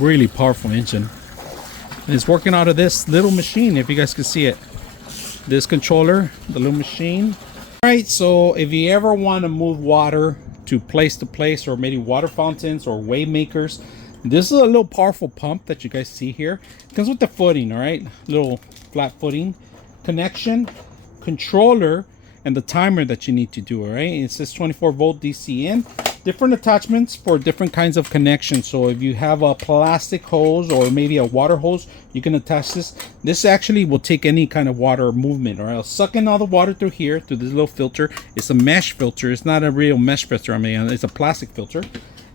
Really powerful engine. And it's working out of this little machine, if you guys can see it. This controller, the little machine. All right, so if you ever want to move water to place, or maybe water fountains or Wavemakers, this is a little powerful pump that you guys see here. It comes with the footing, all right? Little flat footing, connection, controller, and the timer that you need to do, all right? It says 24-volt DC in. Different attachments for different kinds of connections. So if you have a plastic hose or maybe a water hose, you can attach this. This actually will take any kind of water movement, or else suck in all the water through here, through this little filter. It's a mesh filter. It's not a real mesh filter. I mean, it's a plastic filter.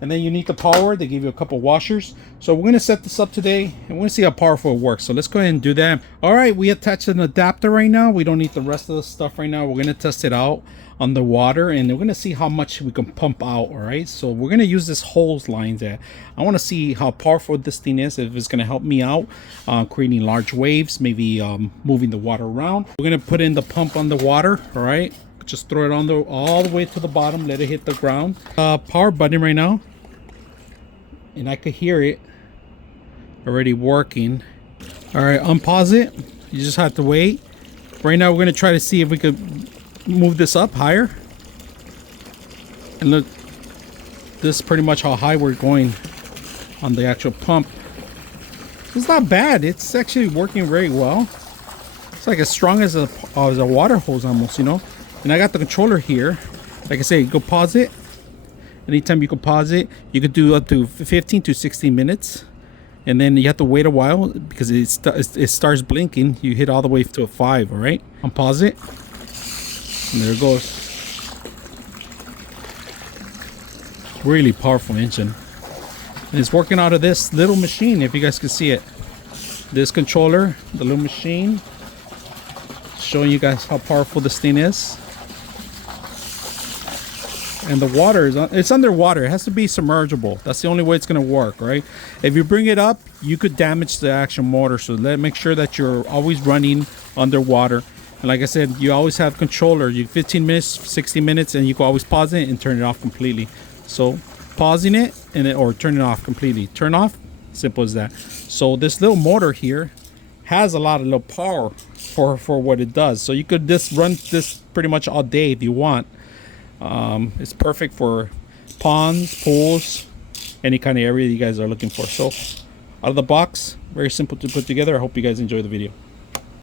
And then you need the power. They give you a couple washers. So we're going to set this up today, and we're going to see how powerful it works. So let's go ahead and do that. All right, we attached an adapter right now. We don't need the rest of the stuff right now. We're going to test it out on the water, and we're going to see how much we can pump out. All right, so we're going to use this hose line there. I want to see how powerful this thing is, if it's going to help me out creating large waves, maybe moving the water around. We're going to put in the pump on the water. All right, just throw it on all the way to the bottom, let it hit the ground. Power button right now, and I could hear it already working. All right, unpause it. You just have to wait. Right now we're going to try to see if we could move this up higher. And look, this is pretty much how high we're going on the actual pump. It's not bad. It's actually working very well. It's like as strong as a water hose almost, you know. And I got the controller here. Like I say, you go pause it. Anytime you can pause it, you could do up to 15 to 16 minutes. And then you have to wait a while because it starts blinking. You hit all the way to a 5, all right? Unpause it. And there it goes. Really powerful engine. And it's working out of this little machine, if you guys can see it. This controller, the little machine. Showing you guys how powerful this thing is. And the water is it's underwater. It has to be submergible. That's the only way it's going to work, right? If you bring it up, you could damage the actual motor. So make sure that you're always running underwater. And like I said, you always have controller. You 15 minutes, 60 minutes, and you can always pause it and turn it off completely. So pausing it or turn it off completely. Turn off, simple as that. So this little motor here has a lot of little power for what it does. So you could just run this pretty much all day if you want. It's perfect for ponds, pools, any kind of area you guys are looking for. So out of the box, very simple to put together. I hope you guys enjoy the video.